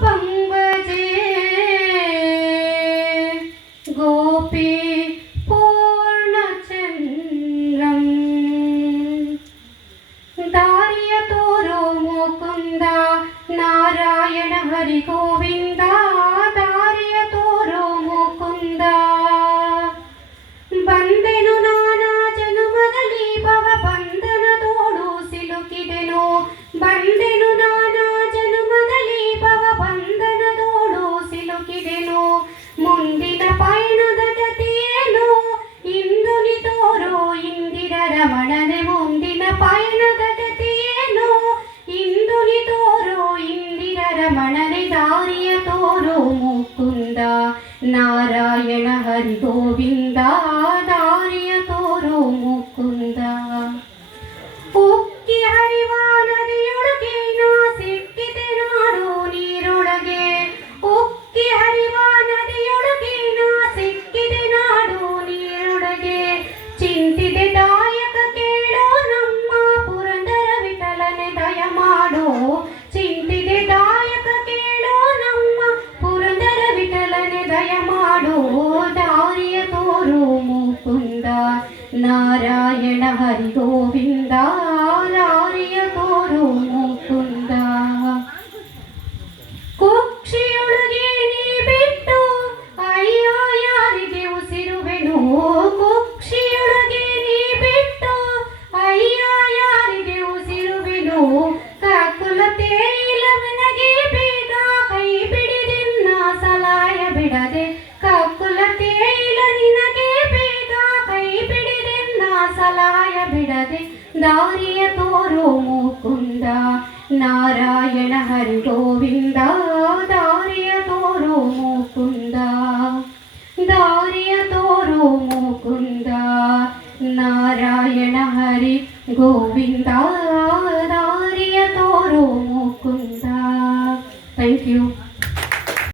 ಪಂಗಜೆ ಗೋಪಿ ಪೂರ್ಣಚಂದ್ರಂ ದಾರಿಯ ತೋರೋ ಮುಕುಂದ ನಾರಾಯಣ ಹರಿ ಗೋವಿಂದ ದಾರಿಯ ತೋರೋ ಮುಕುಂದ ಬಂದೆನು ನಾನಾ ಜನುಮದಲ್ಲಿ ಭವ ಬಂಧನದೋಡು ಸಿಲುಕಿದೆನು ಬಂದೆನು ನಾನಾ ಜನುಮದಲ್ಲಿ ಭವ ಬಂಧನದೋಡು ಸಿಲುಕಿದೆನು ಮುಂದಿನ ಪಯಣದ ಗತಿಯೇನು ಇಂದು ನಿ ತೋರೋ ಇಂದಿರ ರಮಣನೆ ಮುಂದಿನ ಪಯಣದ ಗತಿಯೇನು ಇಂದು ನಿ ತೋರೋ ಇಂದಿರ ರಮಣನೆ ದಾರಿಯ ತೋರೋ ಮುಕುಂದ ನಾರಾಯಣ ಹರಿ ಗೋವಿಂದ ದಾರಿಯ ತೋರೋ ಮುಕುಂದ ಉಕ್ಕಿ ಹರಿವ ನದಿಯೊಳಗೆ ನಾ ಸಿಕ್ಕಿದೆ ನಾಡು ನೀರೊಳಗೆ ಉಕ್ಕಿ ಹರಿವ ನದಿಯೊಳಗೆ ನಾ ಸಿಕ್ಕಿದೆ ನಾಡು ನೀರೊಳಗೆ ಚಿಂತಿದೆ ದಾಯಕ ಕೇಳೋ ನಮ್ಮ ಪುರಂದರ ವಿಠಲನೆ ದಯ ಮಾಡೋ ಚಿಂತಿದೆ ದಾಯಕ ಕೇಳೋ ನಮ್ಮ ಪುರಂದರ ವಿಠಲನೆ ದಯ ಮಾಡೋ ದಾರಿಯ ತೋರೋ ಮುಕುಂದ ನಾರಾಯಣ ಹರಿ ಗೋವಿಂದ ದಾರಿಯ ತೋರೋ ಮುಕುಂದ ಕುಕ್ಷಿಯೊಳಗೆ ನೀ ಬಿಟ್ಟು ಅಯ್ಯೋ ಯಾರಿಗೆ ಉಸಿರುವೆನು ಕುಕ್ಷಿಯೊಳಗೆ ನೀ ಬಿಟ್ಟು ಅಯ್ಯೋ ಯಾರಿಗೆ ಉಸಿರುವೆನು ಕಾಕುಲತೆ ಇಲ್ಲವನಗೆ ಬೇಗ ಕೈ ಬಿಡಿದೆನ್ನ ಸಲಾಯ ಬಿಡದೆ ಕಾಕುಲತೆ ಇಲ್ಲ ನಿನಗೆ ಬೇಗ ಕೈ ಬಿಡಿದೆನ್ನ ಸಲಾಯ ಬಿಡದೆ ದಾರಿಯ ತೋರೋ ಮುಕುಂದ ನಾರಾಯಣ ಹರಿ ಗೋವಿಂದ ದಾರಿಯ ತೋರೋ ಮುಕುಂದ ದಾರಿಯ ತೋರೋ ಮುಕುಂದ ನಾರಾಯಣ ಹರಿ ಗೋವಿಂದ